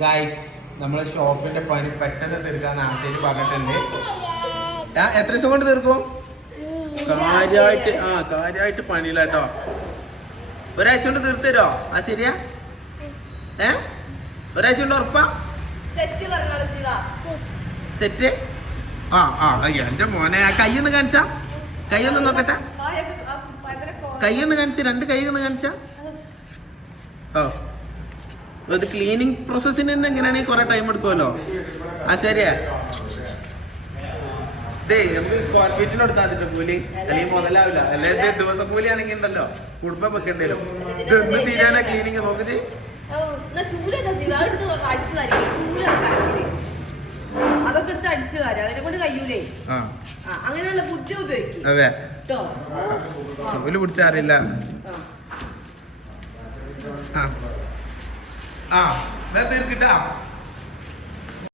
Guys നമ്മളെ ഷോപ്പിന്റെ പണി പെട്ടെന്ന് തീർക്കാൻ ആശയം പറഞ്ഞിട്ടുണ്ട്. എത്ര ദിവസം കൊണ്ട് തീർക്കും? കാര്യമായിട്ട് പണിയില്ലാട്ടോ. ഒരാഴ്ച കൊണ്ട് തീർത്തരോ? ആ ശരിയാ? ഒരാഴ്ച കൊണ്ട് ഉറപ്പാ? സെറ്റ്? എന്റെ മോനെ ആ കൈയൊന്ന് കാണിച്ചാ, കൈയൊന്ന് നോക്കട്ടെ, കൈയൊന്ന് കാണിച്ച, രണ്ട് കൈ ഒന്ന് കാണിച്ചാ. ഇത് ക്ലീനിങ് പ്രോസസ്സിന് തന്നെ എങ്ങനെയാണെങ്കിൽ കുറെ ടൈം എടുക്കുമല്ലോ. ആ ശരിയാ. നമുക്ക് സ്ക്വയർ ഫീറ്റിന് കൊടുത്താൽ അതിന്റെ കൂലി അല്ലെങ്കിൽ മുതലാവില്ല. അല്ലെങ്കിൽ ദിവസം കൂലി ആണെങ്കിൽ ഉണ്ടല്ലോ കുടുംബം വെക്കേണ്ടി വരും. ഇതൊന്ന് തീരാനാ ക്ലീനിങ് നോക്കിച്ച്. അതൊക്കെ എടുത്ത് അടിച്ചു വരാം, അതിനെ കൊണ്ട് കഴിയൂലേ. അങ്ങനെയുള്ള ബുദ്ധി ഉപയോഗിക്കും. അതെ, ചൂല് പിടിച്ചറിയില്ല. തീർക്കിട്ടാ.